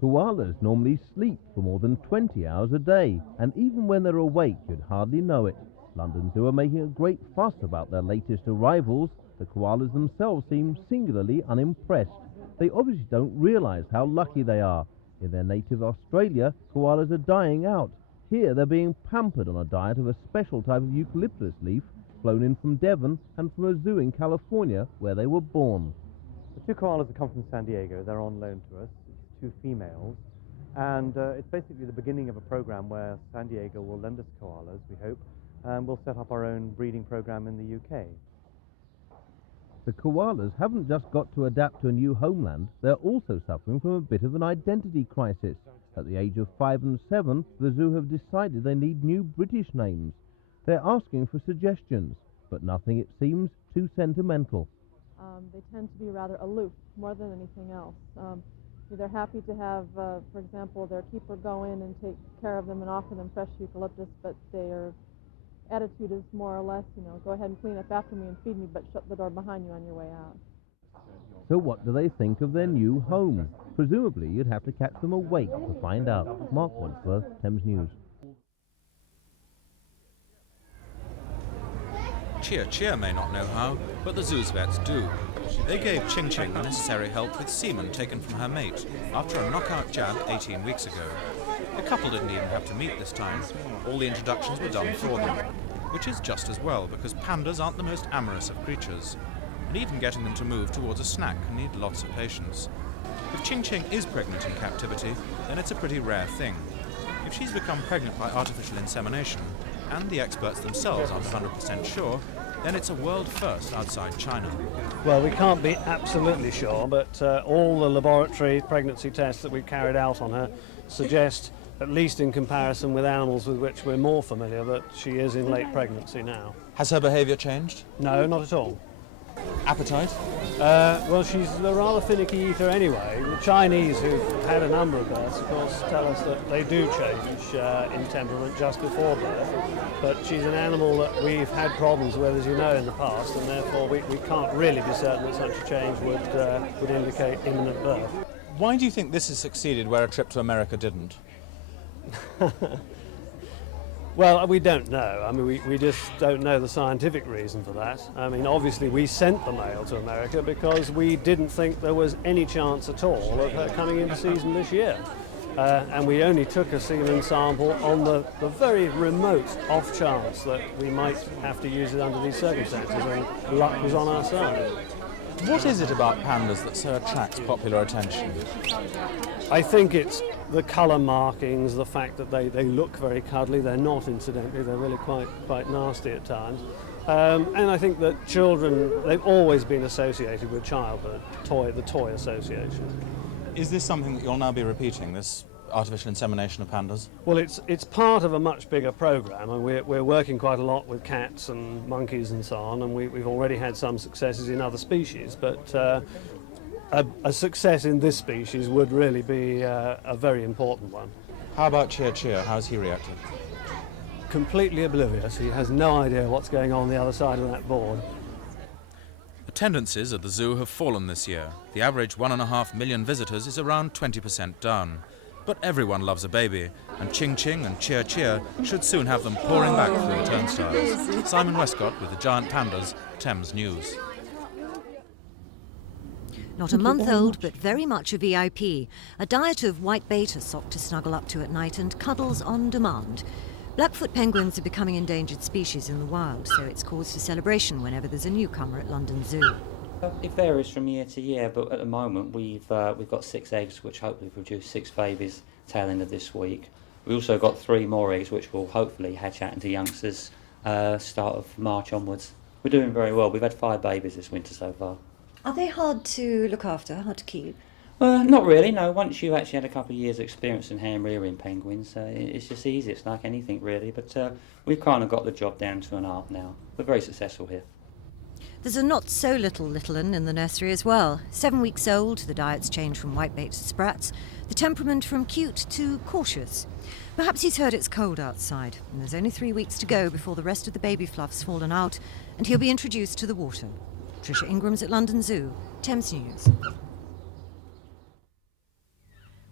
Koalas normally sleep for more than 20 hours a day, and even when they're awake, you'd hardly know it. London Zoo are making a great fuss about their latest arrivals. The koalas themselves seem singularly unimpressed. They obviously don't realise how lucky they are. In their native Australia, koalas are dying out. Here, they're being pampered on a diet of a special type of eucalyptus leaf, flown in from Devon and from a zoo in California, where they were born. The two koalas have come from San Diego. They're on loan to us. It's two females. And it's basically the beginning of a program where San Diego will lend us koalas, we hope, and we'll set up our own breeding program in the UK. The koalas haven't just got to adapt to a new homeland, they're also suffering from a bit of an identity crisis. At the age of 5 and 7, the zoo have decided they need new British names. They're asking for suggestions, but nothing, it seems, too sentimental. They tend to be rather aloof, more than anything else. They're happy to have, for example, their keeper go in and take care of them and offer them fresh eucalyptus, but their attitude is more or less, go ahead and clean up after me and feed me, but shut the door behind you on your way out. So what do they think of their new home? Presumably you'd have to catch them awake to find out. Mark Wadsworth, Thames News. Chia Chia may not know how, but the zoo's vets do. They gave Ching Ching the necessary help with semen taken from her mate after a knockout jab 18 weeks ago. The couple didn't even have to meet this time. All the introductions were done for them, which is just as well because pandas aren't the most amorous of creatures. And even getting them to move towards a snack can need lots of patience. If Ching Ching is pregnant in captivity, then it's a pretty rare thing. If she's become pregnant by artificial insemination, and the experts themselves aren't 100% sure, then it's a world first outside China. Well, we can't be absolutely sure, but all the laboratory pregnancy tests that we've carried out on her suggest, at least in comparison with animals with which we're more familiar, that she is in late pregnancy now. Has her behaviour changed? No, not at all. Appetite? Well, she's a rather finicky eater anyway. The Chinese, who've had a number of births, of course, tell us that they do change in temperament just before birth. But she's an animal that we've had problems with, as you know, in the past, and therefore we can't really be certain that such a change would indicate imminent birth. Why do you think this has succeeded where a trip to America didn't? Well, we don't know. I mean, we just don't know the scientific reason for that. I mean, obviously we sent the male to America because we didn't think there was any chance at all of her coming into season this year. And we only took a semen sample on the very remote off chance that we might have to use it under these circumstances, and luck was on our side. What is it about pandas that so attracts popular attention? I think it's the colour markings, the fact that they look very cuddly. They're not, incidentally, they're really quite nasty at times. And I think that children, they've always been associated with childhood, the toy association. Is this something that you'll now be repeating, this artificial insemination of pandas? Well, it's part of a much bigger program, and we're working quite a lot with cats and monkeys and so on, and we've already had some successes in other species, but a success in this species would really be a very important one. How about Chia Chia? How's he reacted? Completely oblivious. He has no idea what's going on the other side of that board. Attendances at the zoo have fallen this year. The average 1.5 million visitors is around 20% down. But everyone loves a baby, and Ching Ching and Chia Chia should soon have them pouring back through the turnstiles. Simon Westcott with the Giant Pandas, Thames News. Not a month old, but very much a VIP. A diet of whitebait, a sock to snuggle up to at night, and cuddles on demand. Blackfoot penguins are becoming endangered species in the wild, so it's cause for celebration whenever there's a newcomer at London Zoo. It varies from year to year, but at the moment we've got 6 eggs, which hopefully produce 6 babies tail end of this week. We also got 3 more eggs, which will hopefully hatch out into youngsters start of March onwards. We're doing very well. We've had 5 babies this winter so far. Are they hard to look after, hard to keep? Not really, no. Once you've actually had a couple of years' experience in hand rearing penguins, it's just easy. It's like anything really, but we've kind of got the job down to an art now. We're very successful here. There's a not-so-little Littlin in the nursery as well. 7 weeks old, the diet's changed from whitebait to sprats, the temperament from cute to cautious. Perhaps he's heard it's cold outside, and there's only 3 weeks to go before the rest of the baby fluff's fallen out, and he'll be introduced to the water. Trisha Ingram's at London Zoo, Thames News.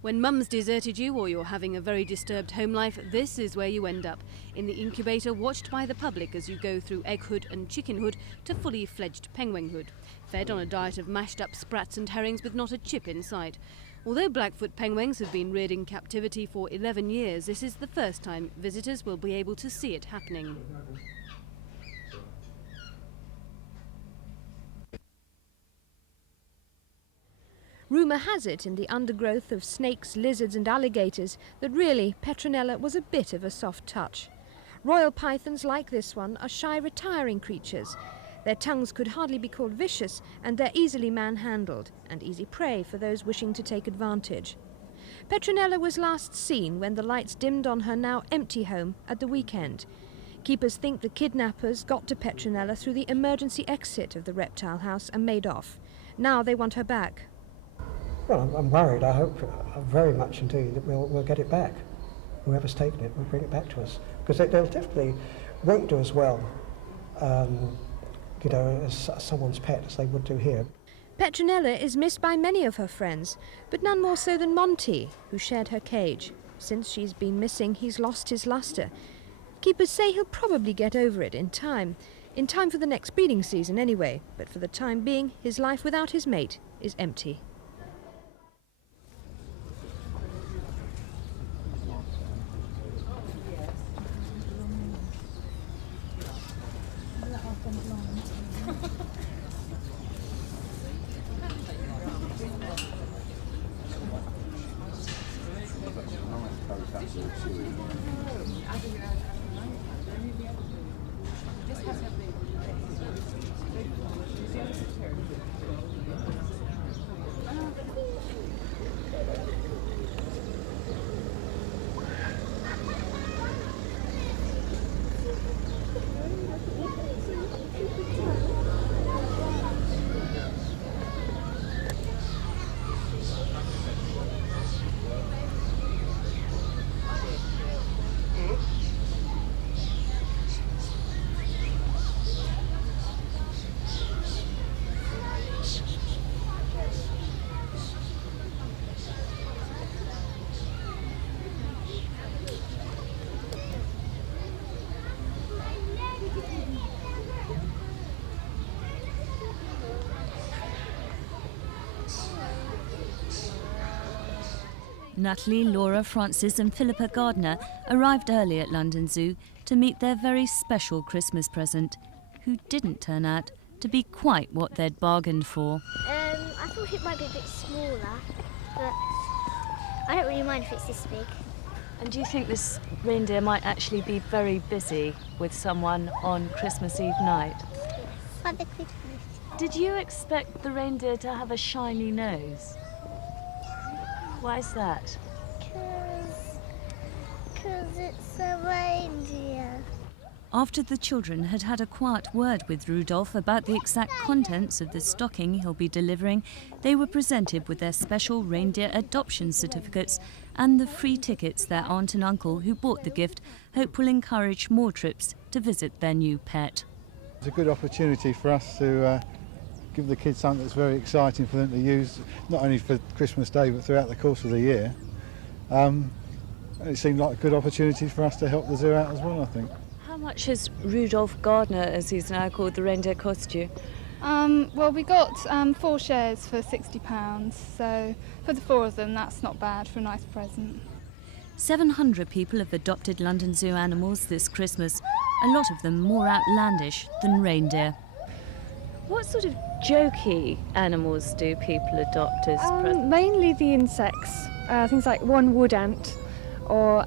When mum's deserted you or you're having a very disturbed home life, this is where you end up. In the incubator, watched by the public as you go through egghood and chickenhood to fully fledged penguinhood. Fed on a diet of mashed up sprats and herrings with not a chip inside. Although Blackfoot penguins have been reared in captivity for 11 years, this is the first time visitors will be able to see it happening. Rumour has it, in the undergrowth of snakes, lizards and alligators, that really Petronella was a bit of a soft touch. Royal pythons like this one are shy, retiring creatures. Their tongues could hardly be called vicious, and they're easily manhandled, and easy prey for those wishing to take advantage. Petronella was last seen when the lights dimmed on her now empty home at the weekend. Keepers think the kidnappers got to Petronella through the emergency exit of the reptile house and made off. Now they want her back. Well, I'm worried. I hope very much indeed that we'll get it back. Whoever's taken it will bring it back to us, because they'll definitely won't do as well, as someone's pet as they would do here. Petronella is missed by many of her friends, but none more so than Monty, who shared her cage. Since she's been missing, he's lost his luster. Keepers say he'll probably get over it in time for the next breeding season anyway, but for the time being, his life without his mate is empty. Natalie, Laura, Francis and Philippa Gardner arrived early at London Zoo to meet their very special Christmas present, who didn't turn out to be quite what they'd bargained for. I thought it might be a bit smaller, but I don't really mind if it's this big. And do you think this reindeer might actually be very busy with someone on Christmas Eve night? Father Christmas. Did you expect the reindeer to have a shiny nose? Why is that? Because it's a reindeer. After the children had had a quiet word with Rudolph about the exact contents of the stocking he'll be delivering, they were presented with their special reindeer adoption certificates and the free tickets their aunt and uncle who bought the gift hope will encourage more trips to visit their new pet. It's a good opportunity for us to give the kids something that's very exciting for them to use, not only for Christmas Day but throughout the course of the year. It seemed like a good opportunity for us to help the zoo out as well, I think. How much has Rudolph Gardner, as he's now called, the reindeer, cost you? Well, we got 4 shares for £60, so for the 4 of them, that's not bad for a nice present. 700 people have adopted London Zoo animals this Christmas, a lot of them more outlandish than reindeer. What sort of jokey animals do people adopt as presents? Mainly the insects, things like one wood ant, or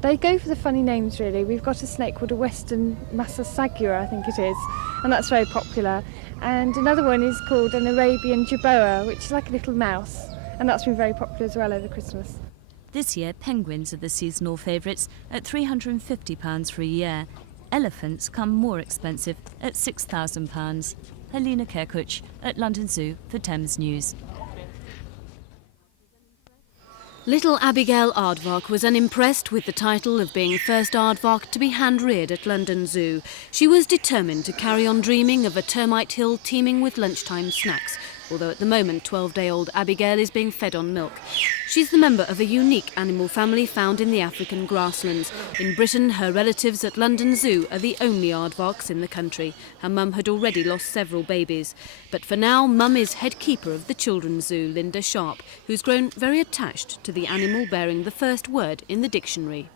they go for the funny names really. We've got a snake called a Western Massasagua, I think it is, and that's very popular. And another one is called an Arabian Jerboa, which is like a little mouse, and that's been very popular as well over Christmas. This year, penguins are the seasonal favourites at £350 for a year. Elephants come more expensive at £6,000. Helena Kerkuch at London Zoo for Thames News. Little Abigail Aardvark was unimpressed with the title of being first aardvark to be hand-reared at London Zoo. She was determined to carry on dreaming of a termite hill teeming with lunchtime snacks, although at the moment 12-day-old Abigail is being fed on milk. She's the member of a unique animal family found in the African grasslands. In Britain, her relatives at London Zoo are the only aardvarks in the country. Her mum had already lost several babies. But for now, Mum is head keeper of the Children's Zoo, Linda Sharp, who's grown very attached to the animal bearing the first word in the dictionary.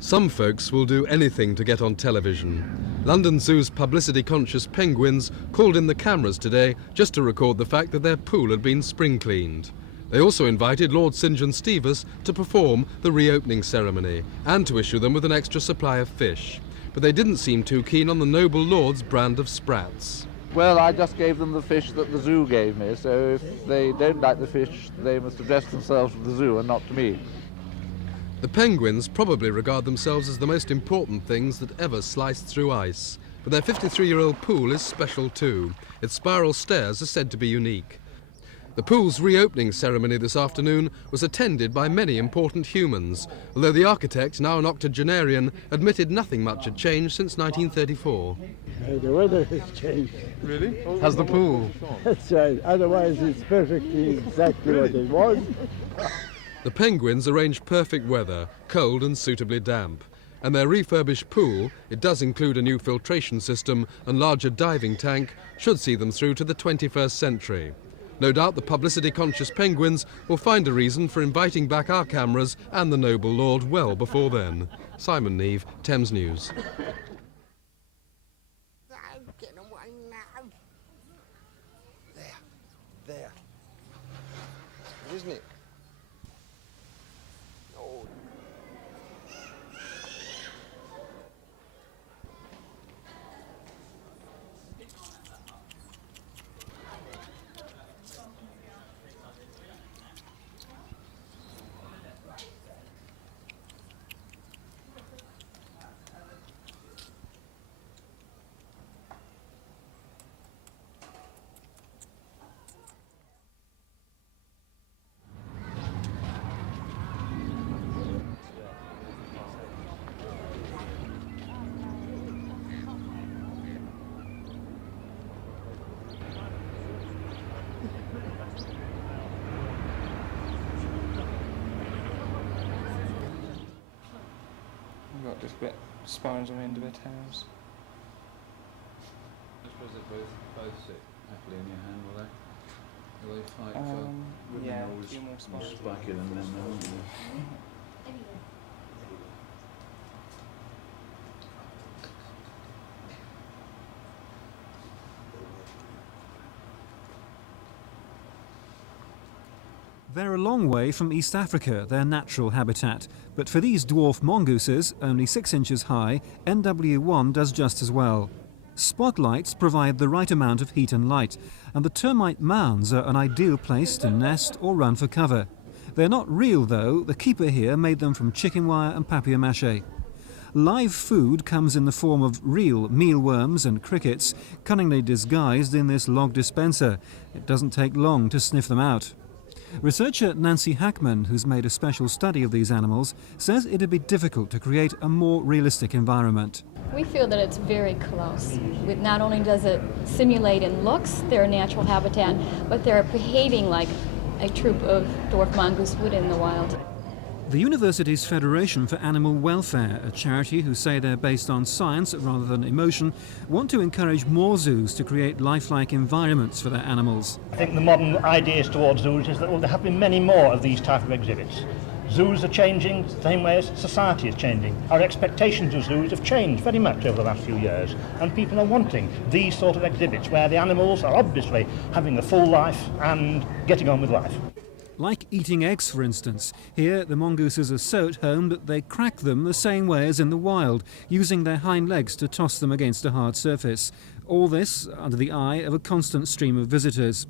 Some folks will do anything to get on television. London Zoo's publicity-conscious penguins called in the cameras today just to record the fact that their pool had been spring-cleaned. They also invited Lord St John Stevens to perform the reopening ceremony and to issue them with an extra supply of fish. But they didn't seem too keen on the noble Lord's brand of sprats. Well, I just gave them the fish that the zoo gave me, so if they don't like the fish, they must address themselves to the zoo and not to me. The penguins probably regard themselves as the most important things that ever sliced through ice. But their 53-year-old pool is special too. Its spiral stairs are said to be unique. The pool's reopening ceremony this afternoon was attended by many important humans, although the architect, now an octogenarian, admitted nothing much had changed since 1934. The weather has changed. Really? Has the pool? That's right. Otherwise, it's perfectly exactly what it was. The penguins arranged perfect weather, cold and suitably damp. And their refurbished pool, it does include a new filtration system and larger diving tank, should see them through to the 21st century. No doubt the publicity-conscious penguins will find a reason for inviting back our cameras and the noble lord well before then. Simon Neve, Thames News. There. Isn't it? We've got just bit spines on the end of her tails. I suppose they both sit happily in your hand, will they? Will they fight for yeah, always two more spines. spiking and then won't you? They're a long way from East Africa, their natural habitat, but for these dwarf mongooses, only 6 inches high, NW1 does just as well. Spotlights provide the right amount of heat and light, and the termite mounds are an ideal place to nest or run for cover. They're not real though, the keeper here made them from chicken wire and papier-mâché. Live food comes in the form of real mealworms and crickets, cunningly disguised in this log dispenser. It doesn't take long to sniff them out. Researcher Nancy Hackman, who's made a special study of these animals, says it'd be difficult to create a more realistic environment. We feel that it's very close. Not only does it simulate in looks their natural habitat, but they're behaving like a troop of dwarf mongoose would in the wild. The university's Federation for Animal Welfare, a charity who say they're based on science rather than emotion, want to encourage more zoos to create lifelike environments for their animals. I think the modern ideas towards zoos is that there have been many more of these type of exhibits. Zoos are changing the same way as society is changing. Our expectations of zoos have changed very much over the last few years, and people are wanting these sort of exhibits where the animals are obviously having a full life and getting on with life. Like eating eggs, for instance. Here, the mongooses are so at home that they crack them the same way as in the wild, using their hind legs to toss them against a hard surface. All this under the eye of a constant stream of visitors.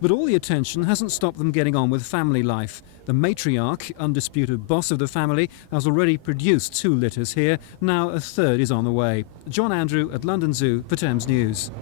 But all the attention hasn't stopped them getting on with family life. The matriarch, undisputed boss of the family, has already produced 2 litters here. Now a third is on the way. John Andrew at London Zoo for Thames News.